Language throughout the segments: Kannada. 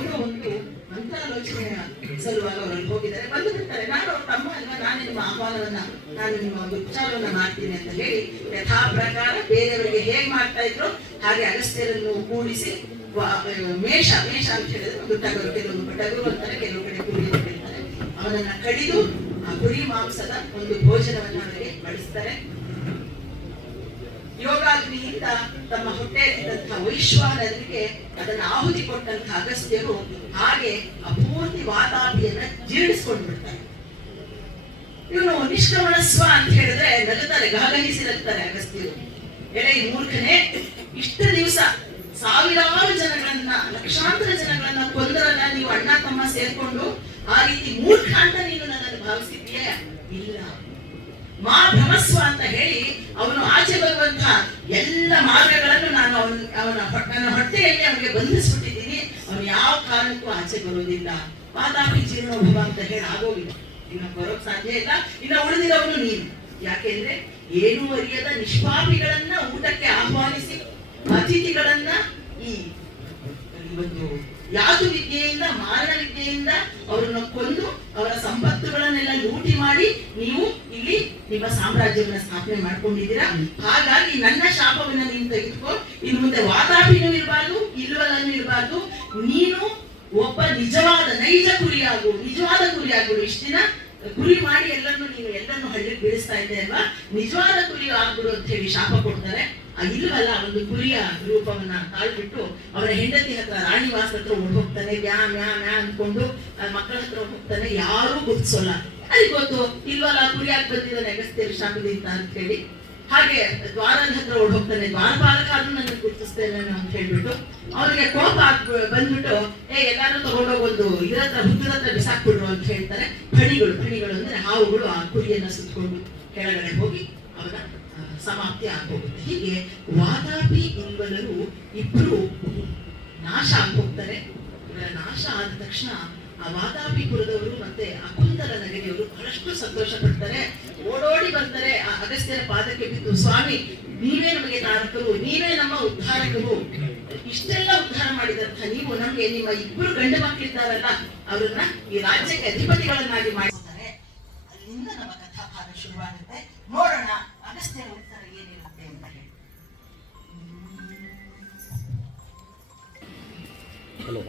ಯಾವುದೋ ಒಂದು ಮಂತ್ರಾಲೋಚನೆಯ ಸಲುವಾಗಿ ಅವರಲ್ಲಿ ಹೋಗಿದ್ದಾರೆ, ಬಂದು ಬಿಡ್ತಾರೆ. ನಾನು ಅವ್ರ ತಮ್ಮ ಅಲ್ವಾ, ನಾನೇ ನಿಮ್ಮ ಆಹ್ವಾನವನ್ನ, ನಾನು ನಿಮ್ಮ ಒಂದು ಉಪಚಾರವನ್ನ ಮಾಡ್ತೀನಿ ಅಂತ ಹೇಳಿ ಯಥಾ ಪ್ರಕಾರ ಬೇರೆಯವರಿಗೆ ಹೇಗೆ ಮಾಡ್ತಾ ಇದ್ರು ಹಾಗೆ ಅಗಸ್ತ್ಯರನ್ನು ಕೂಡಿಸಿ ಮೇಷ ಅಂತ ಹೇಳಿದ್ರೆ ಒಂದು ಟಗರು, ಕೆಲವೊಂದು ಟಗರು ಅಂತಾರೆ, ಕೆಲವು ಕಡೆ ಕುರಿ ಅಂತ ಹೇಳ್ತಾರೆ, ಅವನನ್ನ ಕಡಿದು ಆ ಕುರಿ ಮಾಂಸದ ಒಂದು ಭೋಜನವನ್ನ ಅವರಿಗೆ ಬಡಿಸ್ತಾರೆ. ಯೋಗಾಗ್ನಿಯಿಂದ ತಮ್ಮ ಹೊಟ್ಟೆಯಲ್ಲಿದ್ದಂತಹ ವೈಶ್ವಾನರಿಗೆ ಅದನ್ನು ಆಹುತಿ ಕೊಟ್ಟಂತಹ ಅಗಸ್ತ್ಯರು ಹಾಗೆ ಅಪೂರ್ತಿ ವಾತಾಪಿಯನ್ನ ಜೀರ್ಣಿಸ್ಕೊಂಡು ಬಿಡ್ತಾರೆ. ಇವನು ನಿಷ್ಕ್ರಮಣಸ್ವ ಅಂತ ಹೇಳಿದ್ರೆ ನಗುತ್ತಾರೆ, ಗಹಗಹಿಸಿ ನಗುತ್ತಾರೆ ಅಗಸ್ತ್ಯರು. ಎಳೆ ಮೂರ್ಖನೇ, ಇಷ್ಟು ದಿವಸ ಸಾವಿರಾರು ಜನಗಳನ್ನ, ಲಕ್ಷಾಂತರ ಜನಗಳನ್ನ ಕೊಂದರಲ್ಲ ನೀವು ಅಣ್ಣ ತಮ್ಮ ಸೇರ್ಕೊಂಡು, ಆ ರೀತಿ ಮೂರ್ಖ ಅಂತ ನೀನು ನನ್ನನ್ನು ಭಾವಿಸಿದ್ದೀಯ? ಇಲ್ಲ. ಮಾ ಭ್ರಮಸ್ವ ಅಂತ ಹೇಳಿ ಅವನು ಆಚೆ ಬರುವಂತಹ ಎಲ್ಲ ಮಾರ್ಗಗಳನ್ನು ನಾನು ನನ್ನ ಹೊಟ್ಟೆಯಲ್ಲಿ ಅವನಿಗೆ ಬಂಧಿಸ್ಬಿಟ್ಟಿದ್ದೀನಿ, ಅವನು ಯಾವ ಕಾರಣಕ್ಕೂ ಆಚೆ ಬರೋದಿಲ್ಲ. ವಾತಾಪಿ ಜೀರ್ಣೋಭವ ಅಂತ ಹೇಳಿ ಆಗೋಗಿಲ್ಲ, ಇನ್ನು ಬರೋಕ್ ಸಾಧ್ಯ ಇಲ್ಲ. ಇನ್ನು ಉಳಿದಿರೋನು ನೀನು. ಯಾಕೆಂದ್ರೆ ಏನೂ ಅರಿಯದ ನಿಷ್ಪಾಪಿಗಳನ್ನ ಊಟಕ್ಕೆ ಆಹ್ವಾನಿಸಿ, ಅತಿಥಿಗಳನ್ನ ಈ ಒಂದು ಯಾತು ವಿದ್ಯೆಯಿಂದ, ಮಾರಣ ವಿದ್ಯೆಯಿಂದ ಅವರನ್ನ ಕೊಂದು ಅವರ ಸಂಪತ್ತುಗಳನ್ನೆಲ್ಲ ಲೂಟಿ ಮಾಡಿ ನೀವು ಇಲ್ಲಿ ನಿಮ್ಮ ಸಾಮ್ರಾಜ್ಯವನ್ನ ಸ್ಥಾಪನೆ ಮಾಡ್ಕೊಂಡಿದ್ದೀರಾ. ಹಾಗಾಗಿ ನನ್ನ ಶಾಪವನ್ನ ನೀನು ತೆಗೆದುಕೋ. ಇನ್ನು ಮುಂದೆ ವಾತಾಪಿನೂ ಇರಬಾರ್ದು, ಇಲ್ವಲ್ಲೂ ಇರಬಾರ್ದು. ನೀನು ಒಬ್ಬ ನಿಜವಾದ ನೈಜ ಕುರಿಯಾಗು, ನಿಜವಾದ ಕುರಿಯಾಗು. ಇಷ್ಟ ದಿನ ಕುರಿ ಮಾಡಿ ಎಲ್ಲರನ್ನು ಹಳ್ಳಿಗೆ ಬೀಳಿಸ್ತಾ ಇದ್ದೆ ಅಲ್ವಾ, ನಿಜವಾದ ಕುರಿ ಆಗ್ಬಿಡು ಅಂತ ಹೇಳಿ ಶಾಪ ಕೊಡ್ತಾರೆ. ಇಲ್ವಲ್ಲ, ಒಂದು ಕುರಿಯ ರೂಪವನ್ನ ತಾಳ್ಬಿಟ್ಟು ಅವರ ಹೆಂಡತಿ ಹತ್ರ, ರಾಣಿವಾಸ ಹತ್ರ ಓಡ್ ಹೋಗ್ತಾನೆ, ಮ್ಯಾ ಮ್ಯಾ ಮ್ಯಾ ಅಂದ್ಕೊಂಡು ಮಕ್ಕಳ ಹತ್ರ ಹೋಗ್ತಾನೆ. ಯಾರೂ ಗುರ್ತಿಸೋಲ್ಲ, ಅದಕ್ಕೆ ಗೊತ್ತು ಇಲ್ವಲ್ಲ ಕುರಿಯಾಗಿ ಬಂದಿದ್ದಾನೆ ಅಗಸ್ತ್ಯರ ಶಾಪದಿಂದ ಅಂತ ಹೇಳಿ. ಹಾಗೆ ದ್ವಾರದ ಹತ್ರ ಓಡ್ ಹೋಗ್ತಾನೆ, ದ್ವಾರಪಾಲಕ ಆದ್ರೂ ನನ್ನ ಗುರ್ತಿಸ್ತೇನೆ ಅಂತ ಹೇಳ್ಬಿಟ್ಟು ಅವ್ರಿಗೆ ಕೋಪ ಬಂದ್ಬಿಟ್ಟು ಎಲ್ಲಾರು ತಗೊಂಡೋಗೊಂದು ಇದರ ಹತ್ರ ಹುತ್ತದ ಹತ್ರ ಬಿಸಾಕ್ಬಿಡ್ರು ಅಂತ ಹೇಳ್ತಾರೆ. ಫಣಿಗಳು ಅಂದ್ರೆ ಹಾವುಗಳು ಆ ಕುರಿಯನ್ನ ಸುತ್ತಕೊಂಡು ಕೆಳಗಡೆ ಹೋಗಿ ಅವರ ಸಮಾಪ್ತಿ ಆಗೋಗುತ್ತೆ. ಹೀಗೆ ವಾತಾಪಿ ಇಲ್ವಲರು ಇಬ್ರು ನಾಶ ಆಗೋಗ್ತಾರೆ. ಇವರ ನಾಶ ಆದ ತಕ್ಷಣ ಆ ವಾತಾಪಿಪುರದವರು ಮತ್ತೆ ಅಕುಂತಲ ನಗರಿಯವರು ಬಹಳಷ್ಟು ಸಂತೋಷ ಪಡ್ತಾರೆ, ಓಡೋಡಿ ಬರ್ತಾರೆ. ಆ ಅಗಸ್ತ್ಯರ ಪಾದಕ್ಕೆ ಬಿದ್ದು, ಸ್ವಾಮಿ ನೀವೇ ನಮಗೆ ತಾರಕರು, ನೀವೇ ನಮ್ಮ ಉದ್ಧಾರಕರು, ಇಷ್ಟೆಲ್ಲ ಉದ್ಧಾರ ಮಾಡಿದಂತ ನೀವು ನಮ್ಗೆ ನಿಮ್ಮ ಇಬ್ಬರು ಗಂಡು ಮಕ್ಕಳಿದ್ದಾರಲ್ಲ ಅವರನ್ನ ಈ ರಾಜ್ಯಕ್ಕೆ ಅಧಿಪತಿಗಳನ್ನಾಗಿ ಮಾಡಿಸ್ತಾರೆ. ಅಲ್ಲಿಂದ ನಮ್ಮ ಕಥಾಭಾಗ ಶುರುವಾಗುತ್ತೆ. ನೋಡೋಣ ಅಗಸ್ತ್ಯರ ಉತ್ತರ ಏನಿರುತ್ತೆ ಅಂತ ಹೇಳಿ. ಹಲೋ,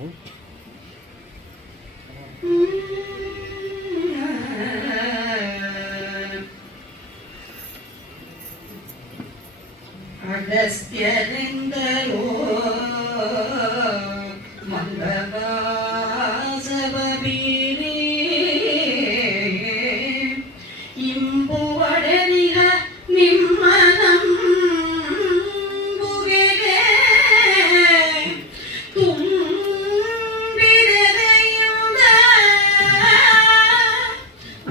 ಅಗಸ್ತ್ಯರಿಂದಲೋ ಮಂಗವಾಸವ ಬೀರಿ ಇಂಬುವಡರಿಹ ನಿಮ್ಮ ನಂಬುಗೆಗೆ ತುಂಬಿದೆದೆಯಿಂದ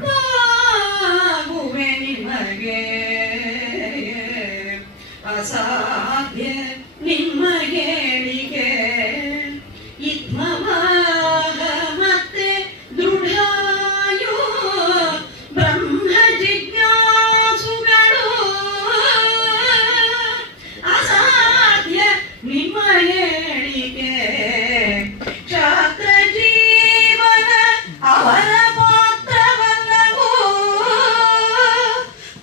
ಬಾಗುವೆ ನಿಮಗೆ ಅಸಾಧ್ಯ ನಿಮ್ಮ ಹೇಳಿಕೆ. ಇದ್ಮವಾಹ ಮತ್ತೆ ದೃಢಾಯು ಬ್ರಹ್ಮ ಜಿಜ್ಞಾಸುಗಳು ಅಸಾಧ್ಯ ನಿಮ್ಮ ಹೇಳಿಕೆ. ಕ್ಷಾತ್ರ ಜೀವನ ಅವರ ಪಾತ್ರವಲ್ಲವೂ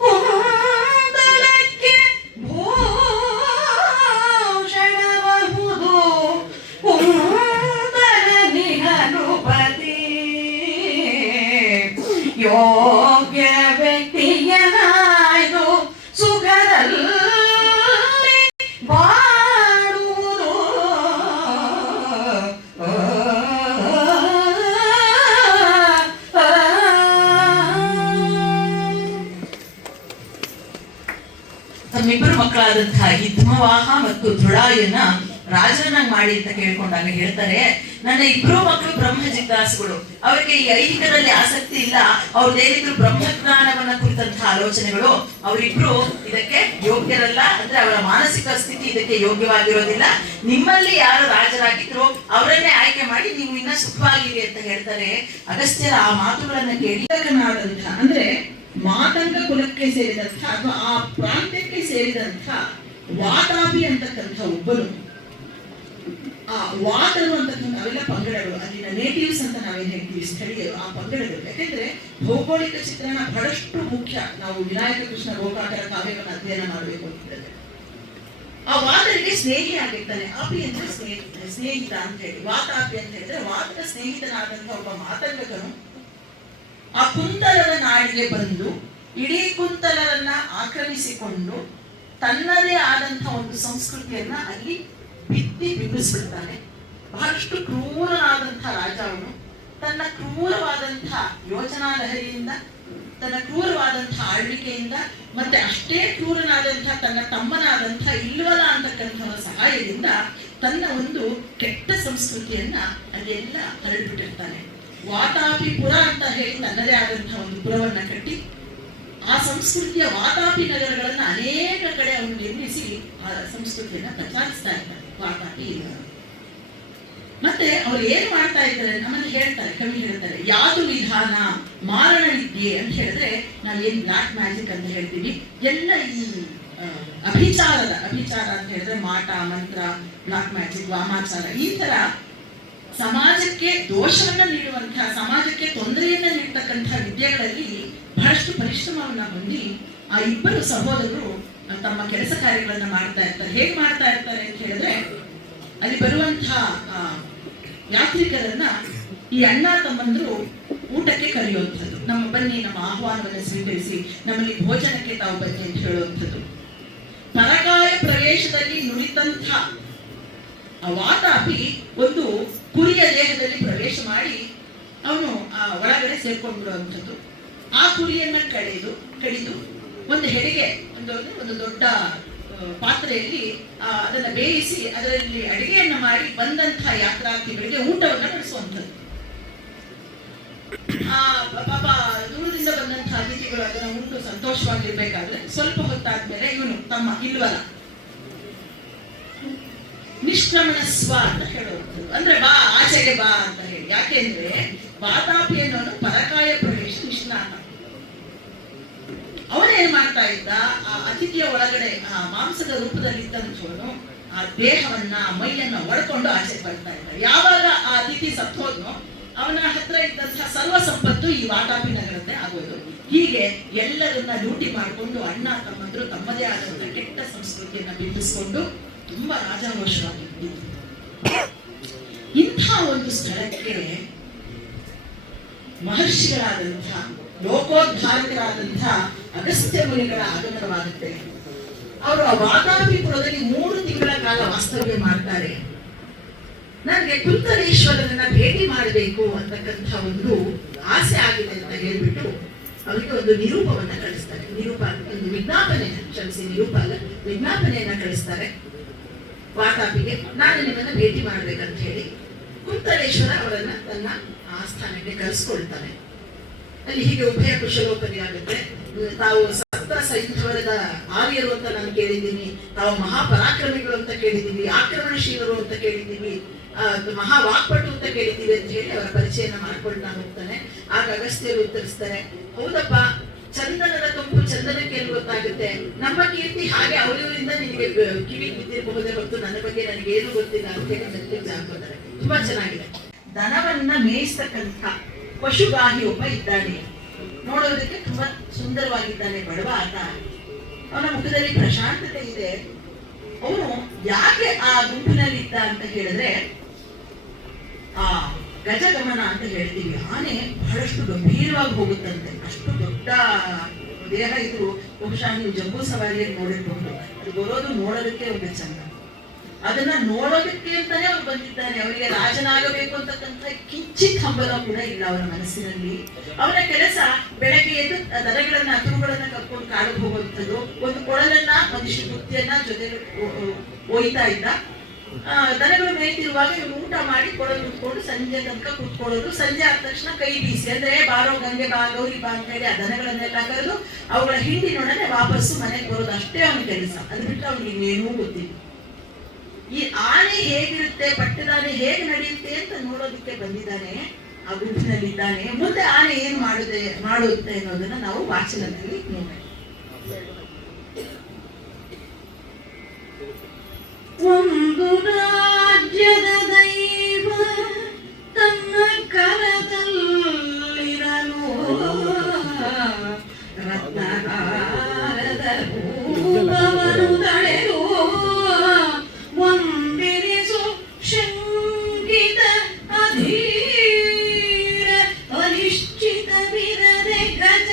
ಕುಂದಲಕ್ಕೆ ಭೂಷಣಬಹುದು ಕುಂದಲ ನಿಹನುಪತಿ. ಯೋಗ್ಯ ವ್ಯಕ್ತಿಯನಾಯ್ದು ಸುಖದಲ್ಲಿ ಬಾಡುವುದು. ತಮ್ಮಿಬ್ಬರು ಮಕ್ಕಳಾದಂತಹ ಇದ್ಮವಾಹ ಮತ್ತು ದೃಢಾಯನ ರಾಜನಾಗಿ ಮಾಡಿ ಅಂತ ಕೇಳ್ಕೊಂಡಾಗ ಹೇಳ್ತಾರೆ, ನನ್ನ ಇಬ್ರು ಮಕ್ಕಳು ಬ್ರಹ್ಮ ಜಿಜ್ಞಾಸುಗಳು, ಅವರಿಗೆ ಈ ಐಹಿಕದಲ್ಲಿ ಆಸಕ್ತಿ ಇಲ್ಲ, ಅವ್ರದ್ದೇನಿದ್ರು ಬ್ರಹ್ಮಜ್ಞಾನವನ್ನ ಕುರಿತಂತಹ ಆಲೋಚನೆಗಳು, ಅವರಿಬ್ರು ಇದಕ್ಕೆ ಯೋಗ್ಯರಲ್ಲ, ಅಂದ್ರೆ ಅವರ ಮಾನಸಿಕ ಸ್ಥಿತಿ ಇದಕ್ಕೆ ಯೋಗ್ಯವಾಗಿರೋದಿಲ್ಲ. ನಿಮ್ಮಲ್ಲಿ ಯಾರು ರಾಜರಾಗಿದ್ರು ಅವರನ್ನೇ ಆಯ್ಕೆ ಮಾಡಿ ನೀವು ಇನ್ನ ಸುಖವಾಗಿರಿ ಅಂತ ಹೇಳ್ತಾರೆ. ಅಗಸ್ತ್ಯರ ಆ ಮಾತುಗಳನ್ನ ಕೇಳಿ ಅಂದ್ರೆ ಮಾತಂಗ ಕುಲಕ್ಕೆ ಸೇರಿದಂಥ ಅಥವಾ ಆ ಪ್ರಾಂತ್ಯಕ್ಕೆ ಸೇರಿದಂಥ ವಾತಾಪಿ ಅಂತಕ್ಕಂಥ ಒಬ್ಬನು, ಆ ವಾತನು ಅಂತಕ್ಕಂಥ ಅವೆಲ್ಲ ಪಂಗಡಗಳು. ನೇಟಿವ್ಸ್ ಅಂತ ನಾವೇನು ಹೇಳ್ತೀವಿ, ಸ್ಥಳೀಯರು, ಆ ಪಂಗಡಗಳು. ಯಾಕೆಂದ್ರೆ ಭೌಗೋಳಿಕ ಚಿತ್ರಣ ಬಹಳಷ್ಟು ಮುಖ್ಯ. ನಾವು ವಿನಾಯಕ ಕೃಷ್ಣ ಗೋಕಾಕರ ಕಾವ್ಯವನ್ನು ಅಧ್ಯಯನ ಮಾಡಬೇಕು ಅಂತಿದ್ರೆ ಆ ವಾತರಿಗೆ ಸ್ನೇಹಿ ಆಗಿರ್ತಾನೆ. ಆಪಿ ಅಂದ್ರೆ ಸ್ನೇಹಿತ ಅಂತ ಹೇಳಿ, ವಾತಾಪಿ ಅಂತ ಹೇಳಿದ್ರೆ ವಾತದ ಸ್ನೇಹಿತನಾದಂತಹ ಒಬ್ಬ ಮಾತಂಗಕನು ಆ ಕುಂತಲದ ನಾಡಿಗೆ ಬಂದು ಇಡೀ ಕುಂತಲರನ್ನ ಆಕ್ರಮಿಸಿಕೊಂಡು ತನ್ನದೇ ಆದಂತಹ ಒಂದು ಸಂಸ್ಕೃತಿಯನ್ನ ಅಲ್ಲಿ ಬಿಂಬಿಸ್ಬಿಡ್ತಾನೆ. ಬಹಳಷ್ಟು ಕ್ರೂರನಾದಂತಹ ರಾಜ ಅವನು. ತನ್ನ ಕ್ರೂರವಾದಂತಹ ಯೋಚನಾ ಲಹರಿಯಿಂದ, ತನ್ನ ಕ್ರೂರವಾದಂತಹ ಆಳ್ವಿಕೆಯಿಂದ, ಮತ್ತೆ ಅಷ್ಟೇ ಕ್ರೂರನಾದಂತಹ ತನ್ನ ತಮ್ಮನಾದಂತಹ ಇಲ್ವಲ ಅಂತಕ್ಕಂತಹ ಸಹಾಯದಿಂದ ತನ್ನ ಒಂದು ಕೆಟ್ಟ ಸಂಸ್ಕೃತಿಯನ್ನ ಅಲ್ಲೆಲ್ಲ ಹರಡ್ಬಿಟ್ಟಿರ್ತಾನೆ. ವಾತಾಪಿ ಪುರ ಅಂತ ಹೇಳಿ ತನ್ನದೇ ಆದಂತಹ ಒಂದು ಪುರವನ್ನ ಕಟ್ಟಿ ಆ ಸಂಸ್ಕೃತಿಯ ವಾತಾಪಿ ನಗರಗಳನ್ನ ಅನೇಕ ಕಡೆ ಅವನು ನಿರ್ಮಿಸಿ ಆ ಸಂಸ್ಕೃತಿಯನ್ನ ಪ್ರಚಾರಿಸ್ತಾ ಇರ್ತಾರೆ ವಾತಾಪಿ ಇಲ್ಲ. ಮತ್ತೆ ಅವ್ರು ಏನ್ ಮಾಡ್ತಾ ಇದ್ದಾರೆ ನಮ್ಮಲ್ಲಿ ಹೇಳ್ತಾರೆ, ಕವಿ ಹೇಳ್ತಾರೆ, ಯಾವುದು ವಿಧಾನ ಮಾರಣ ವಿದ್ಯೆ ಅಂತ ಹೇಳಿದ್ರೆ ನಾವೇನ್ ಬ್ಲಾಕ್ ಮ್ಯಾಜಿಕ್ ಅಂತ ಹೇಳ್ತೀವಿ, ಎಲ್ಲ ಈ ಅಭಿಚಾರ ಅಂತ ಹೇಳಿದ್ರೆ ಮಾಟ ಮಂತ್ರ, ಬ್ಲಾಕ್ ಮ್ಯಾಜಿಕ್, ವಾಮಾಚಾರ, ಈ ತರ ಸಮಾಜಕ್ಕೆ ದೋಷವನ್ನ ನೀಡುವಂತಹ, ಸಮಾಜಕ್ಕೆ ತೊಂದರೆಯನ್ನ ನೀಡ್ತಕ್ಕಂತಹ ವಿದ್ಯೆಗಳಲ್ಲಿ ಬಹಳಷ್ಟು ಪರಿಶ್ರಮವನ್ನ ಹೊಂದಿ ಆ ಇಬ್ಬರು ಸಹೋದರರು ತಮ್ಮ ಕೆಲಸ ಕಾರ್ಯಗಳನ್ನ ಮಾಡ್ತಾ ಇರ್ತಾರೆ. ಹೇಗೆ ಮಾಡ್ತಾ ಇರ್ತಾರೆ ಅಂತ ಹೇಳಿದ್ರೆ, ಅಲ್ಲಿ ಬರುವಂತಹ ಯಾತ್ರಿಕರನ್ನ ಈ ಅಣ್ಣ ತಮ್ಮಂದ್ರು ಊಟಕ್ಕೆ ಕರೆಯುವಂಥದ್ದು. ನಮ್ಮ ಆಹ್ವಾನವನ್ನು ಸ್ವೀಕರಿಸಿ ನಮ್ಮಲ್ಲಿ ಭೋಜನಕ್ಕೆ ತಾವು ಬನ್ನಿ ಅಂತ ಹೇಳುವಂಥದ್ದು. ಪರಕಾಯ ಪ್ರವೇಶದಲ್ಲಿ ನುರಿತಂಥ ಆ ವಾತಾಪಿ ಒಂದು ಕುರಿಯ ದೇಹದಲ್ಲಿ ಪ್ರವೇಶ ಮಾಡಿ ಅವನು ಆ ಒಳಗಡೆ ಸೇರ್ಕೊಂಡ್ಬಿಡುವಂಥದ್ದು. ಆ ಕುರಿಯನ್ನ ಕಡಿದು ಒಂದು ಹೆಡೆಗೆ ಒಂದು ದೊಡ್ಡ ಪಾತ್ರೆಯಲ್ಲಿ ಅದನ್ನ ಬೇಯಿಸಿ ಅದರಲ್ಲಿ ಅಡಿಗೆಯನ್ನ ಮಾಡಿ ಬಂದಂತಹ ಯಾತ್ರಾರ್ಥಿಗಳಿಗೆ ಊಟವನ್ನ ನಡೆಸುವಂಥದ್ದು. ಪಾಪ ದೂರದಿಂದ ಬಂದಂತಹ ಅತಿಥಿಗಳು ಅದನ್ನ ಉಂಟು ಸಂತೋಷವಾಗಿರ್ಬೇಕಾದ್ರೆ ಸ್ವಲ್ಪ ಹೊತ್ತಾದ್ಮೇಲೆ ಇವನು ತಮ್ಮ ಇಲ್ವಲ ನಿಷ್ಕ್ರಮಣ ಸ್ವ ಅಂತ ಹೇಳುವಂಥದ್ದು. ಅಂದ್ರೆ ಬಾ, ಆಚೆಗೆ ಬಾ ಅಂತ ಹೇಳಿ. ಯಾಕೆಂದ್ರೆ ವಾತಾಪಿ ಅನ್ನೋನು ಪರಕಾಯ ಪ್ರವೇಶ ನಿಷ್ಣಾತ. ಅವನೇನ್ ಮಾಡ್ತಾ ಇದ್ದ, ಆ ಅತಿಥಿಯ ಒಳಗಡೆ ಆ ಮಾಂಸದ ರೂಪದಲ್ಲಿದ್ದಂಥವನು ಆ ದೇಹವನ್ನ ಮೈಯನ್ನ ಒಡ್ಕೊಂಡು ಆಚೆ ಬರ್ತಾ ಇದ್ದ. ಯಾವಾಗ ಆ ಅತಿಥಿ ಸತ್ತೋದ್ನೋ ಅವನ ಹತ್ರ ಇದ್ದಂತಹ ಸರ್ವ ಸಂಪತ್ತು ಈ ವಾತಾಪಿ ನಗರದ್ದೇ ಆಗೋದು. ಹೀಗೆ ಎಲ್ಲರನ್ನ ಲೂಟಿ ಮಾಡಿಕೊಂಡು ಅಣ್ಣ ತಮ್ಮಂದ್ರು ತಮ್ಮದೇ ಆದಂತಹ ಕೆಟ್ಟ ಸಂಸ್ಕೃತಿಯನ್ನ ಬಿಂಬಿಸಿಕೊಂಡು ತುಂಬಾ ರಾಜಾರೋಷವಾಗಿದ್ದು ಇಂಥ ಒಂದು ಸ್ಥಳಕ್ಕೆ ಮಹರ್ಷಿಗಳಾದಂತಹ ಲೋಕೋದ್ಧಾರಕರಾದಂತಹ ಅಗಸ್ತ್ಯ ಮುನಿಗಳ ಆಗಮನವಾಗುತ್ತೆ. ಅವರು ಆ ವಾತಾಪಿಪುರದಲ್ಲಿ 3 ತಿಂಗಳ ಕಾಲ ವಾಸ್ತವ್ಯ ಮಾಡ್ತಾರೆ. ನನಗೆ ಕುಂತಲೇಶ್ವರನನ್ನ ಭೇಟಿ ಮಾಡಬೇಕು ಅಂತಕ್ಕಂಥ ಒಂದು ಆಸೆ ಆಗಿದೆ ಅಂತ ಹೇಳ್ಬಿಟ್ಟು ಅವರಿಗೆ ಒಂದು ನಿರೂಪವನ್ನ ಕಳಿಸ್ತಾರೆ. ಒಂದು ವಿಜ್ಞಾಪನೆಯನ್ನ ಕಳಿಸ್ತಾರೆ ವಾತಾಪಿಗೆ. ನಾನು ನಿಮ್ಮನ್ನ ಭೇಟಿ ಮಾಡ್ಬೇಕಂತ ಹೇಳಿ ಕುಂತಲೇಶ್ವರ ಅವರನ್ನ ತನ್ನ ಆಸ್ಥಾನಕ್ಕೆ ಕರೆಸ್ಕೊಳ್ತಾನೆ. ಅಲ್ಲಿ ಹೀಗೆ ಉಭಯ ಕುಶಲೋಪರಿ ಆಗುತ್ತೆ. ತಾವು ಸಪ್ತ ಸೈನ್ಯವರದ ಆರ್ಯರು ಅಂತ ನಾನು ಕೇಳಿದ್ದೀನಿ, ತಾವು ಮಹಾಪರಾಕ್ರಮಿಗಳು ಅಂತ ಕೇಳಿದ್ದೀವಿ, ಆಕ್ರಮಣಶೀಲರು ಅಂತ ಕೇಳಿದ್ದೀವಿ, ಮಹಾವಾಕ್ಪಟು ಅಂತ ಕೇಳಿದ್ದೀವಿ ಅಂತ ಹೇಳಿ ಅವರ ಪರಿಚಯನ ಮಾಡ್ಕೊಳ್ತಾ ಹೋಗ್ತಾನೆ. ಆಗ ಅಗಸ್ತ್ಯರು ಉತ್ತರಿಸ್ತಾರೆ, ಹೌದಪ್ಪ, ಚಂದನದ ಕಂಪು ಚಂದನಕ್ಕೆ ಏನು ಗೊತ್ತಾಗುತ್ತೆ, ನಮ್ಮ ಕೀರ್ತಿ ಹಾಗೆ ಅವರಿವರಿಂದ ನಿನಗೆ ಕಿವಿ ಬಿದ್ದಿರಬಹುದೇ ಹೊರತು ನನ್ನ ಬಗ್ಗೆ ನನಗೇನು ಗೊತ್ತಿಲ್ಲ ಅಂತ ಹೇಳಿ ಮೆಟ್ಟಿಗೆ ಹಾಕೋತಾರೆ. ತುಂಬಾ ಚೆನ್ನಾಗಿದೆ. ದನವನ್ನ ಮೇಯಿಸ್ತಕ್ಕಂಥ ಪಶುಗಾಹಿ ಒಬ್ಬ ಇದ್ದಾನೆ. ನೋಡೋದಕ್ಕೆ ತುಂಬಾ ಸುಂದರವಾಗಿದ್ದಾನೆ, ಬಡವ ಆತ. ಅವನ ಮುಖದಲ್ಲಿ ಪ್ರಶಾಂತತೆ ಇದೆ. ಅವನು ಯಾಕೆ ಆ ಗುಂಪಿನಲ್ಲಿ ಇದ್ದ ಅಂತ ಹೇಳಿದ್ರೆ, ಆ ಗಜಗಮನ ಅಂತ ಹೇಳ್ತೀವಿ, ಆನೆ ಬಹಳಷ್ಟು ಗಂಭೀರವಾಗಿ ಹೋಗುತ್ತಂತೆ. ಅಷ್ಟು ದೊಡ್ಡ ದೇಹ ಇದ್ರು ಬಹುಶಃ ನೀವು ಜಂಬೂ ಸವಾರಿಯಲ್ಲಿ ನೋಡಿರ್ಬಹುದು. ಅದು ಬರೋದು ನೋಡೋದಕ್ಕೆ ಒಂದು ಚಂದ. ಅದನ್ನ ನೋಡೋದಕ್ಕೆ ಅಂತಾನೆ ಅವ್ರು ಬಂದಿದ್ದಾನೆ. ಅವರಿಗೆ ರಾಜನಾಗಬೇಕು ಅಂತಕ್ಕಂಥ ಕಿಂಚಿತ್ ಹಂಬಲ ಕೂಡ ಇಲ್ಲ ಅವನ ಮನಸ್ಸಿನಲ್ಲಿ. ಅವನ ಕೆಲಸ ಬೆಳಗ್ಗೆ ಎದ್ದು ದನಗಳನ್ನ ಹಸುರುಗಳನ್ನ ಕರ್ಕೊಂಡು ಕಾಡಿಗೆ ಹೋಗುವಂಥದ್ದು, ಒಂದು ಕೊಳಲನ್ನ ಒಂದಿಷ್ಟು ಬುತ್ತಿಯನ್ನ ಜೊತೆಗೆ ಒಯ್ತಾ ಇದ್ದ. ದನಗಳು ಮೇಯ್ತಿರುವಾಗ ಇವನು ಊಟ ಮಾಡಿ ಕೊಳಲು ಉಟ್ಕೊಂಡು ಸಂಜೆ ತನಕ ಕೂತ್ಕೊಳ್ಳೋದು. ಸಂಜೆ ಆದ ತಕ್ಷಣ ಕೈ ಬೀಸಿ, ಅಂದ್ರೆ ಬಾರೋ ಗಂಗೆ ಬಾ ಗೌರಿ ಬಾ ಅಂತ ಹೇಳಿ ಆ ದನಗಳನ್ನೆಲ್ಲ ಕರೆದು ಅವುಗಳ ಹಿಂಡಿನೊಡನೆ ವಾಪಸ್ಸು ಮನೆಗೆ ಬರೋದು. ಅಷ್ಟೇ ಅವನ ಕೆಲಸ. ಅದು ಬಿಟ್ಟು ಅವನಿಗೆ ಇನ್ನೇನೂ ಗೊತ್ತಿಲ್ಲ. ಈ ಆನೆ ಹೇಗಿರುತ್ತೆ, ಪಟ್ಟದಾನೆ ಹೇಗೆ ನಡೆಯುತ್ತೆ ಅಂತ ನೋಡೋದಕ್ಕೆ ಬಂದಿದ್ದಾನೆ, ಆ ಗುಂಪಿನಲ್ಲಿದ್ದಾನೆ. ಮುಂದೆ ಆನೆ ಏನು ಮಾಡುತ್ತೆ ಅನ್ನೋದನ್ನ ನಾವು ವಾಚನದಲ್ಲಿ ನೋಡೋಣ. ಒಂದು ರಾಜ್ಯದ ದೈವ ತನ್ನ ಧೀರ ಅನಿಶ್ಚಿತವಿರದೆ ಗಜ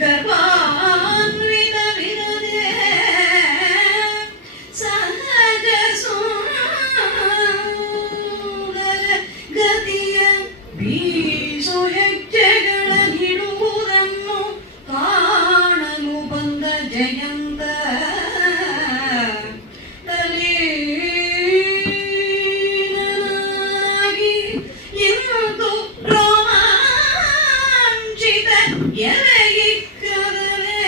ಗರ್ಭಾನ್ವಿತವಿರದೆ ಸಹಜ ಸುಂದರ ಗತಿಯ ಬೀಸು ಹೆಜ್ಜೆಗಳ ಹಿಡುವುದನ್ನು ಕಾಣಲು ಬಂದ ಜಯಂತ ತಲೀನನಾಗಿ ಇಂದು ರೋಮಾಂಚಿತ ಎಲೆಯಿಕ್ಕದಲೇ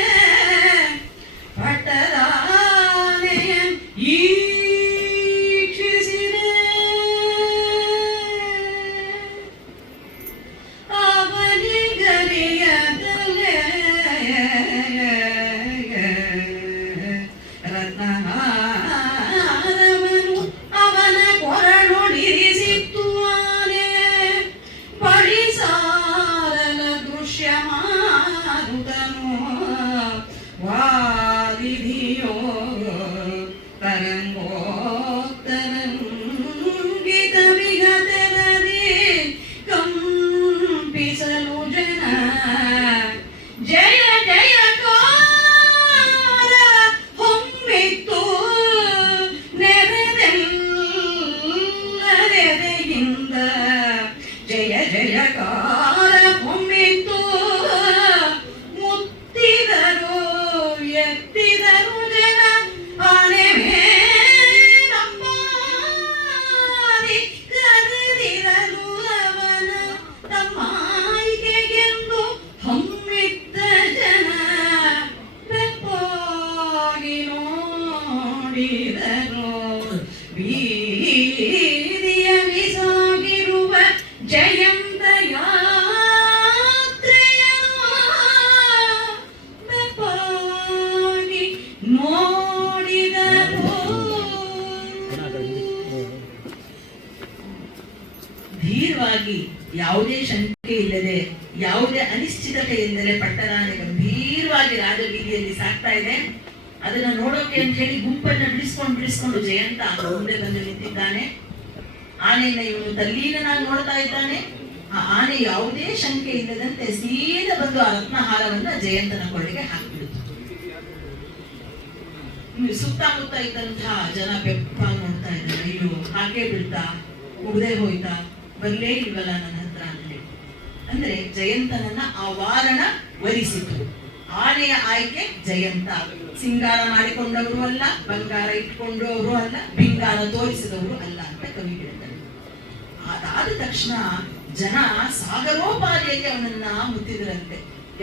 ಪಟ್ಟದಾನೆಯ ಈಕ್ಷಿಸಿದೆ ಅವನಿಗರಿಯದಲೇ ರತ್ನಹಾರವನು ಅವನ ಕೊರಳೊಡಿರಿಸಿತ್ತು ಆನೆ ಬಳಿಸಾರಲ ದೃಶ್ಯ ಮಾರುತನು ವಾರಿಧಿಯೋ ತರಂಗೋತ್ತರಂಗಿತ ವಿಗತರದಿ ಕಂಪಿಸಲು ಜನ ಜಯ ಜಯಕಾರ ಹೊಮ್ಮಿತ್ತು ನೆರೆದೆಲ್ಲರೆದೆಯಿಂದ ಜಯ ಜಯಕಾರ ಹೊಮ್ಮಿತ್ತು ಮುತ್ತಿದರು ಎತ್ತಿದರು ಜನ ಆನೆ ಮೇಲಂಬಾದಿ ಕರೆದಿರಲು ಅವನ ತಮ್ಮಾಯಿಗೆಂದು ಹೊಮ್ಮಿದ್ದ ಜನ ಬೆಪ್ಪಾಗಿ ನೋಡಿದರು ಬೀದಿಯ ಬಿಸಾಗಿರುವ ಜಯಂತ ಯಾತ್ರೆಯನು ಬೆಪ್ಪಾಗಿ ನೋಡಿದರು. ಧೀರವಾಗಿ ಯಾವುದೇ ಶಂಕೆ ಇಲ್ಲದೆ ಯಾವುದೇ ಅನಿಶ್ಚಿತತೆ ಇಲ್ಲದೆ ಪಟ್ಟರಾನೆ ಗಂಭೀರವಾಗಿ ರಾಜಬೀದಿಯಲ್ಲಿ ಸಾಕ್ತಾ ಇದೆ. ಅದನ್ನ ನೋಡೋಕೆ ಅಂತ ಹೇಳಿ ಗುಂಪನ್ನ ಬಿಡಿಸ್ಕೊಂಡು ಜಯಂತ ಮುಂದೆ ಬಂದು ನಿಂತಿದ್ದಾನೆ. ಆನೆಯನ್ನ ಇವನು ತಲ್ಲೀನನಾಗಿ ನೋಡ್ತಾ ಇದ್ದಾನೆ. ಆ ಆನೆ ಯಾವುದೇ ಶಂಕೆ ಇಲ್ಲದಂತೆ ಸೀದಾ ಬಂದು ಆ ರತ್ನಹಾರವನ್ನ ಜಯಂತನ ಕೊಳ್ಳಿಗೆ ಹಾಕಿಬಿಡುತ್ತೆ. ಇನ್ನು ಸುತ್ತಮುತ್ತ ಇದ್ದಂತಹ ಜನ ಬೆಪ್ಪಾಗಿ ನೋಡ್ತಾ ಇದ್ದಾರೆ. ಅಯ್ಯೋ ಹಾಗೆ ಬಿಡ್ತಾ ಮುಗ್ದೇ ಹೋಯ್ತಾ ಬರ್ಲೇ ಇಲ್ವಲ್ಲ ನನ್ನ ಹತ್ರ ಅಂದ್ರೆ. ಅಂದ್ರೆ ಜಯಂತನನ್ನ ಆ ವಾರಣ ವರಿಸಿತು. ಆನೆಯ ಆಯ್ಕೆ ಜಯಂತ. ಸಿಂಗಾರ ಮಾಡಿಕೊಂಡವರು ಅಲ್ಲ, ಬಂಗಾರ ಇಟ್ಕೊಂಡವರು ಅಲ್ಲ, ಬಿಂಗಾರ ತೋರಿಸಿದವರು ಅಲ್ಲ ಅಂತ ಕವಿ ಹೇಳ್ತಾರೆ. ಅದಾದ ತಕ್ಷಣ ಜನ ಸಾಗರೋಪಾದಿಯಲ್ಲಿ ಅವನನ್ನ ಮುತ್ತಿದ್ರಂತೆ.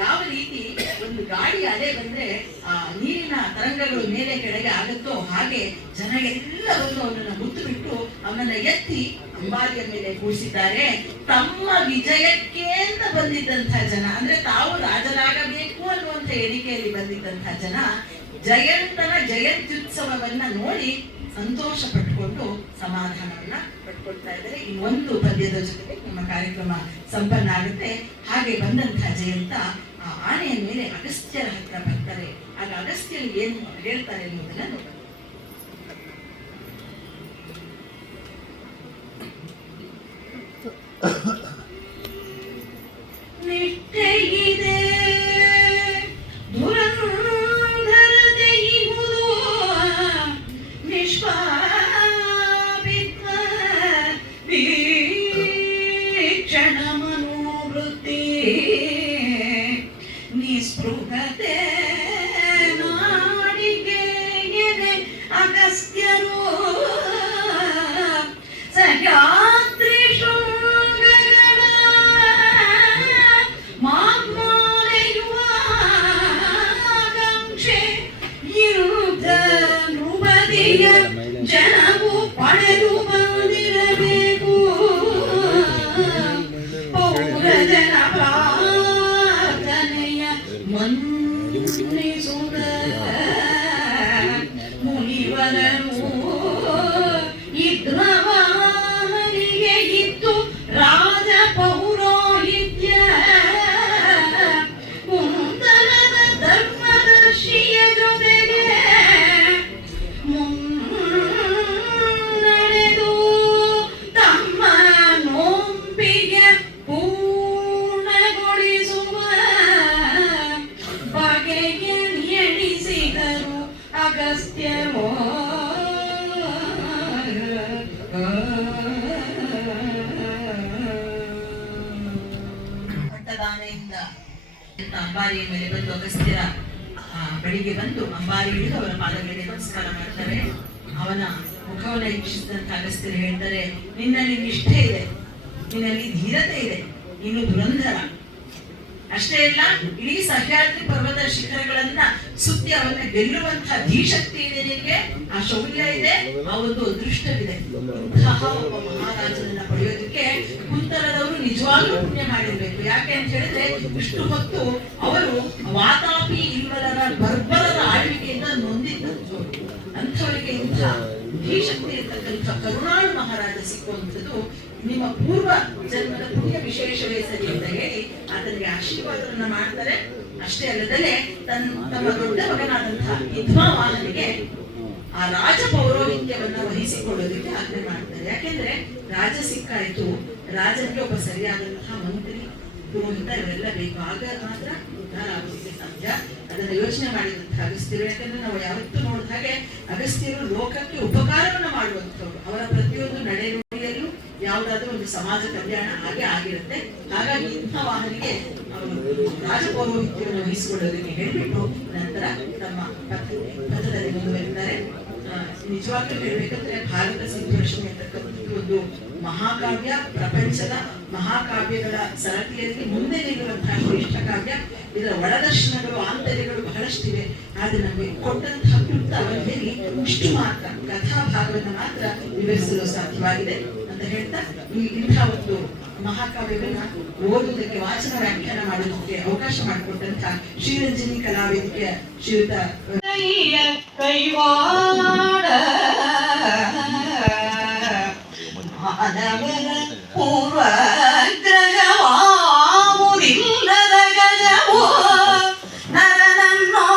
ಯಾವ ರೀತಿ ಒಂದು ಗಾಡಿ ಅಲೆ ಬಂದ್ರೆ ಆ ನೀರಿನ ತರಂಗಗಳು ಮೇಲೆ ಕೆಳಗೆ ಆಗುತ್ತೋ ಹಾಗೆ ಜನ ಎಲ್ಲ ಬಂದು ಅವನನ್ನ ಮುತ್ತು ಬಿಟ್ಟು ಅವನನ್ನ ಎತ್ತಿ ಅಂಬಾರಿಯ ಮೇಲೆ ಕೂರಿಸಿದ್ದಾರೆ. ತಮ್ಮ ವಿಜಯಕ್ಕೆ ಅಂತ ಬಂದಿದ್ದಂತಹ ಜನ, ಅಂದ್ರೆ ತಾವು ರಾಜರಾಗಬೇಕು ಅನ್ನುವಂಥ ಎಣಿಕೆಯಲ್ಲಿ ಬಂದಿದ್ದಂತಹ ಜನ ಜಯಂತನ ಜಯಂತ್ಯುತ್ಸವವನ್ನ ನೋಡಿ ಸಂತೋಷ ಪಟ್ಟುಕೊಂಡು ಸಮಾಧಾನವನ್ನ ಪಡ್ಕೊಳ್ತಾ ಇದ್ದಾರೆ. ಇನ್ನೊಂದು ಪದ್ಯದ ಜೊತೆಗೆ ನಮ್ಮ ಕಾರ್ಯಕ್ರಮ ಸಂಪನ್ನ ಆಗುತ್ತೆ. ಹಾಗೆ ಬಂದಂತಹ ಜಯಂತ ಆ ಆನೆಯ ಮೇಲೆ ಅಗಸ್ತ್ಯರ ಹತ್ರ ಬರ್ತಾರೆ. ಆಗ ಅಗಸ್ತ್ಯರು ಏನು ಹೇಳ್ತಾರೆ ಅನ್ನೋದನ್ನ ನೋಡೋಣ. ನಿಷ್ಠೆಯಿದೆ ದುರಂಧರತೆ ಇಹುದು ನಿಷ್ಪಾಪಿತ ವೀಕ್ಷಣ ಮನೋವೃತ್ತಿ ನಿಸ್ಪೃಹತೆ ನಾಡಿಗೆ ಎದೆ ಅಗಸ್ತ್ಯರು ಸಹ್ಯಾದ್ರಿ ಶೃಂಗಗಳ ಮಾಗ್ಮಾಲೆಯುವ ಆಕಾಂಕ್ಷೆ ಯುದ್ಧ ನೃಪದಿಯ ಜನವು ಪಡೆದು ಬಂದಿರಬೇಕು. ಪೌರಜನ ಪ್ರಾರ್ಥನೆಯ ಮನ್ನಿಸುತ್ತ ಮುನಿವರರು ಇದ್ರವಾಹನರು ಅಂಬಾರಿಯ ಮೇಲೆ ಬಂದು ಅಗಸ್ತ್ಯರ ಬಳಿಗೆ ಬಂದು ಅಂಬಾರಿ ಹಿಡಿದು ಅವರ ಪಾದಗಳಿಗೆ ನಮಸ್ಕಾರ ಮಾಡ್ತಾರೆ. ಅವನ ಮುಖವನ್ನು ವೀಕ್ಷಿಸಿದಂತ ಅಗಸ್ತ್ಯರು ಹೇಳ್ತಾರೆ, ನಿನ್ನಲ್ಲಿ ನಿಷ್ಠೆ ಇದೆ, ನಿನ್ನಲ್ಲಿ ಧೀರತೆ ಇದೆ, ನೀನು ದುರಂಧರ. ಅಷ್ಟೇ ಅಲ್ಲ, ಇಡೀ ಸಹ್ಯಾದ್ರಿ ಪರ್ವತ ಶಿಖರಗಳನ್ನ ಸುತ್ತಿ ಅವನ್ನ ಗೆಲ್ಲುವಂತಹ ಧೀಶಕ್ತಿ ಇದೆ ನಿನಗೆ, ಆ ಶೌರ್ಯ ಇದೆ, ಆ ಒಂದು ಅದೃಷ್ಟವಿದೆ. ಇಂತಹ ಒಬ್ಬ ಮಹಾರಾಜನನ್ನ ಪಡೆಯೋದಕ್ಕೆ ಕುಂತಲದವರು ನಿಜವಾಗ್ಲೂ ಪುಣ್ಯ ಮಾಡಿರ್ಬೇಕು. ಯಾಕೆ ಅಂತ ಹೇಳಿದ್ರೆ, ಇಷ್ಟು ಹೊತ್ತು ಅವರು ವಾತಾಪಿ ಇಲ್ವಲರ ಬರ್ಬರರ ಆಳ್ವಿಕೆಯಿಂದ ನೊಂದಿದ್ದರು. ಅಂಥವರಿಗೆ ಇಂಥ ಧೀಶಕ್ತಿ ಇರ್ತಕ್ಕಂಥ ಕರುಣಾಳು ಮಹಾರಾಜ ಸಿಕ್ಕುವಂಥದ್ದು ನಿಮ್ಮ ಪೂರ್ವ ಜನ್ಮದ ಪುಣ್ಯ ವಿಶೇಷವೇ ಸರಿ ಅಂತ ಹೇಳಿ ಆತನಿಗೆ ಆಶೀರ್ವಾದವನ್ನ ಮಾಡ್ತಾರೆ. ಅಷ್ಟೇ ಅಲ್ಲದಲ್ಲೇ ತಮ್ಮ ದೊಡ್ಡ ಮಗನಾದಂತಹ ವಿದ್ವಾವಾಹನಿಗೆ ಆ ರಾಜ ಪೌರೋಹಿತ್ಯವನ್ನ ವಹಿಸಿಕೊಳ್ಳೋದಕ್ಕೆ ಆಜ್ಞೆ ಮಾಡ್ತಾರೆ. ಯಾಕೆಂದ್ರೆ ರಾಜ ಸಿಕ್ಕಾಯ್ತು, ರಾಜನಿಗೆ ಒಬ್ಬ ಸರಿಯಾದಂತಹ ಮಂತ್ರಿ, ಪುರೋಹಿತ ಇವೆಲ್ಲ ಬೇಕು. ಆಗ ಮಾತ್ರ ಉದ್ಧಾರ ಆಗೋದಕ್ಕೆ ಸಾಧ್ಯ. ಅದನ್ನ ಯೋಚನೆ ಮಾಡಿದಂತಹ ಅಗಸ್ತ್ಯರು, ಯಾಕಂದ್ರೆ ನಾವು ಯಾವತ್ತೂ ನೋಡಿದ ಹಾಗೆ ಅಗಸ್ತ್ಯರು ಲೋಕಕ್ಕೆ ಉಪಕಾರವನ್ನ ಮಾಡುವಂಥವ್ರು. ಅವರ ಪ್ರತಿಯೊಂದು ನಡೆನುಡಿಯಲ್ಲೂ ಯಾವುದಾದ್ರೂ ಒಂದು ಸಮಾಜ ಕಲ್ಯಾಣ ಹಾಗೆ ಆಗಿರುತ್ತೆ. ಹಾಗಾಗಿ ಇಂಥ ವಾಹನಿಗೆ ಅವರು ರಾಜಪೌರೋಹಿತ್ಯವನ್ನು ವಹಿಸಿಕೊಳ್ಳೋದಕ್ಕೆ ಹೇಳ್ಬಿಟ್ಟು ನಂತರ ತಮ್ಮ ಪಥದಲ್ಲಿ ಮುಂದುವರಿತಾರೆ. ನಿಜವಾಗ್ಲೂ ಹೇಳ್ಬೇಕಂದ್ರೆ ಭಾರತ ಸಿಂಧುರಶ್ಮಿ ಅಂತಕ್ಕಂಥದ್ದು ಒಂದು ಮಹಾಕಾವ್ಯ, ಪ್ರಪಂಚದ ಮಹಾಕಾವ್ಯಗಳ ಸರತಿಯಲ್ಲಿ ಮುಂದೆ ನಿಲ್ಲುವಂತಹ ಶ್ರೇಷ್ಠ ಕಾವ್ಯ. ಇದರ ಒಳದರ್ಶನಗಳು, ಆಂತರ್ಯಗಳು ಬಹಳಷ್ಟಿವೆ. ಆದ್ರೆ ನಮಗೆ ಕೊಟ್ಟಂತಹ ಕ್ಲುಪ್ತ ಅವಧಿಯಲ್ಲಿ ಇಷ್ಟು ಮಾತ್ರ ಕಥಾ ಭಾಗವನ್ನು ಮಾತ್ರ ವಿವರಿಸಲು ಸಾಧ್ಯವಾಗಿದೆ ಅಂತ ಹೇಳ್ತಾ, ಈ ಇಂಥ ಒಂದು ಮಹಾಕಾವ್ಯವನ್ನ ಓದುವುದಕ್ಕೆ, ವಾಚನ ವ್ಯಾಖ್ಯಾನ ಮಾಡುವುದಕ್ಕೆ ಅವಕಾಶ ಮಾಡಿಕೊಟ್ಟಂತ ಶ್ರೀರಂಜನಿ ಕಲಾವೇದಿಕೆಯ ಶ್ರೀಯುತ ಪೂರ್ವ ಗ್ರಹವಾವುದಿಲ್ಲದ ಗಜವೋ ನರನನ್ನೋ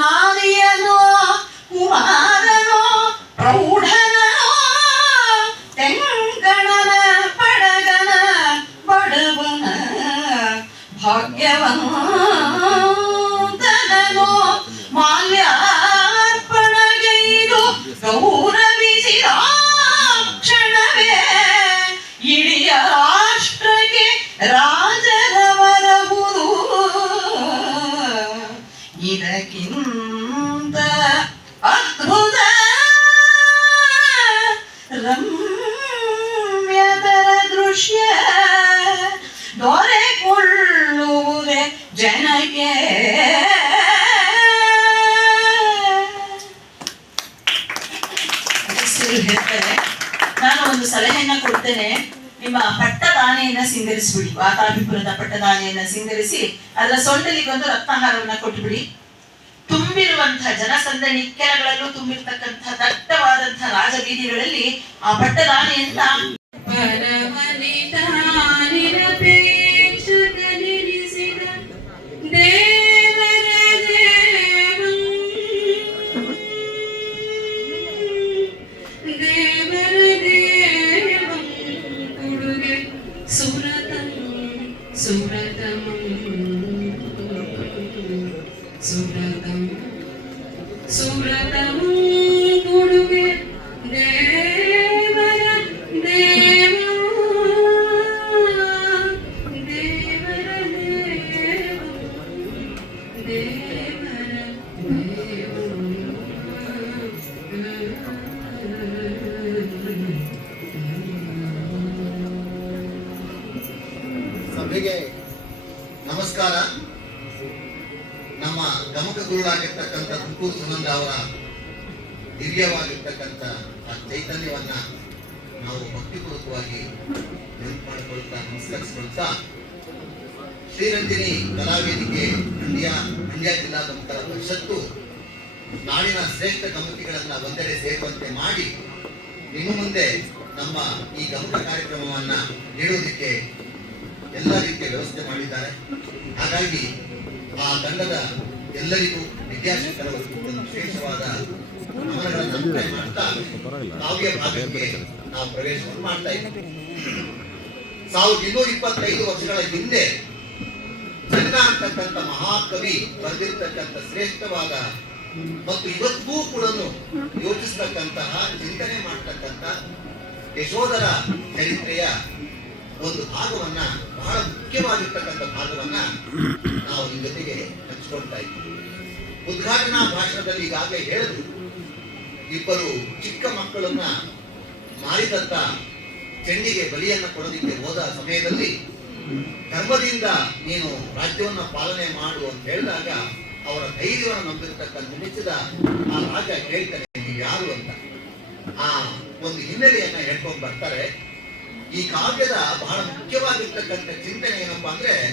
ನಾರಿಯನೋ ಕುಮಾರನೋ ಪ್ರೌಢನೋ ತೆಂಕಣನ ಪಡಗನ ಬಡವನ ಭಾಗ್ಯವಂತನೋ ಮಾಲ್ಯಾರ್ಪಣಗೈದು ಗೌರವಿಸಿದ ಕ್ಷಣವೇ ಇಡಿಯ ರಾಷ್ಟ್ರಕ್ಕೆ ರಾಜರವರಹುದು. ಇದಕ್ಕಿಂತ ಅದ್ಭುತ ರಮ್ಯತರ ದೃಶ್ಯ ದೊರೆಕೊಳ್ಳುವುದೇ ಜನಕ್ಕೆ. ಹೇಳ್ತಾರೆ, ನಾನು ಒಂದು ಸಲಹೆಯನ್ನ ಕೊಡ್ತೇನೆ, ನಿಮ್ಮ ಪಟ್ಟದಾನೆಯನ್ನ ಸಿಂಗರಿಸ್ಬಿಡಿ, ವಾತಾಭಿಪುರದ ಪಟ್ಟದಾನೆಯನ್ನ ಸಿಂಗರಿಸಿ ಅದರ ಸೊಂಟಲಿಗೊಂದು ರತ್ನಹಾರವನ್ನ ಕೊಟ್ಬಿಡಿ. ತುಂಬಿರುವಂತಹ ಜನಸಂದಣಿ ಇಕ್ಕೆಲಗಳಲ್ಲೂ ತುಂಬಿರ್ತಕ್ಕಂತಹ ದಟ್ಟವಾದಂತಹ ರಾಜಬೀದಿಗಳಲ್ಲಿ ಆ ಪಟ್ಟದಾನೆಯನ್ನ ಸುರತಂ ಕೊಡುಗೆ ದೇವರ ದೇವ ದೇವರ ದೇವ ದೇವರ ಸಭೆಗೆ ನಮಸ್ಕಾರ. ನಮ್ಮ ಗಮಕ ಗುರುಳಾಗಿರ್ತಕ್ಕಂಥ ತುಮಕೂರು ಸುನಂದ ಅವರ ದಿವ್ಯವಾಗಿರ್ತಕ್ಕಂಥ ಆ ಚೈತನ್ಯವನ್ನ ನಾವು ಭಕ್ತಿಪೂರ್ವಕವಾಗಿ ನೆನಪು ಮಾಡಿಕೊಳ್ತಾ ನಮಸ್ಕರಿಸಿಕೊಳ್ತಾ, ಶ್ರೀರಂಜನಿ ಕಲಾವೇದಿಕೆ ಮಂಡ್ಯ ಜಿಲ್ಲಾ ಗಮಕರ ಪರಿಷತ್ತು ನಾಡಿನ ಶ್ರೇಷ್ಠ ಗಮಕಿಗಳನ್ನ ಒಂದೆಡೆ ಸೇರುವಂತೆ ಮಾಡಿ ಇನ್ನು ಮುಂದೆ ನಮ್ಮ ಈ ಗಮಕ ಕಾರ್ಯಕ್ರಮವನ್ನ ನೀಡೋದಕ್ಕೆ ಎಲ್ಲ ರೀತಿಯ ವ್ಯವಸ್ಥೆ ಮಾಡಿದ್ದಾರೆ. ಹಾಗಾಗಿ ಆ ತಂಡದ ಎಲ್ಲರಿಗೂ ವಿದ್ಯಾರ್ಥಿಗಳ ಒಂದು ವಿಶೇಷವಾದ ನಮನಗಳನ್ನು ಅಭಿಪ್ರಾಯ ಮಾಡ್ತಾ ಕಾವ್ಯ ಭಾಗಕ್ಕೆ ನಾವು ಪ್ರವೇಶವನ್ನು ಮಾಡ್ತಾ ಇದ್ದೀವಿ. 1225 ವರ್ಷಗಳ ಹಿಂದೆ ಚೆನ್ನ ಅಂತಕ್ಕಂಥ ಮಹಾಕವಿ ಬರೆದಿರ್ತಕ್ಕಂಥ ಶ್ರೇಷ್ಠವಾದ ಮತ್ತು ಇವತ್ತಿಗೂ ಕೂಡ ಯೋಚಿಸ್ತಕ್ಕಂತಹ, ಚಿಂತನೆ ಮಾಡ್ತಕ್ಕಂಥ ಯಶೋಧರ ಚರಿತ್ರೆಯ ಒಂದು ಭಾಗವನ್ನ, ಬಹಳ ಮುಖ್ಯವಾಗಿರ್ತಕ್ಕಂಥ ಭಾಗವನ್ನ ನಾವು ನಿಮ್ಮ ಜೊತೆಗೆ ಹಂಚಿಕೊಳ್ತಾ ಇದ್ದೀವಿ. ಉದ್ಘಾಟನಾ ಭಾಷಣದಲ್ಲಿ ಈಗಾಗಲೇ ಹೇಳಿದ್ರು, ಇಬ್ಬರು ಚಿಕ್ಕ ಮಕ್ಕಳನ್ನ ಮಾರಿದಂತ ಚೆಂಡಿಗೆ ಬಲಿಯನ್ನ ಕೊಡೋದಿಕ್ಕೆ ಹೋದ ಸಮಯದಲ್ಲಿ ಧರ್ಮದಿಂದ ನೀನು ರಾಜ್ಯವನ್ನ ಪಾಲನೆ ಮಾಡು ಅಂತ ಹೇಳಿದಾಗ ಅವರ ಧೈರ್ಯವನ್ನು ನಂಬಿರ್ತಕ್ಕಂಥ ನಿಲ್ಲಿಸಿದ ಆ ರಾಜ ಹೇಳ್ತಾನೆ, ನೀವು ಯಾರು ಅಂತ. ಆ ಒಂದು ಹಿನ್ನೆಲೆಯನ್ನ ಹೇಳ್ಕೊಂಡು ಬರ್ತಾರೆ. ಈ ಕಾವ್ಯದ ಬಹಳ ಮುಖ್ಯವಾಗಿರ್ತಕ್ಕಂಥ ಚಿಂತನೆ ಏನಪ್ಪಾ ಅಂದ್ರೆ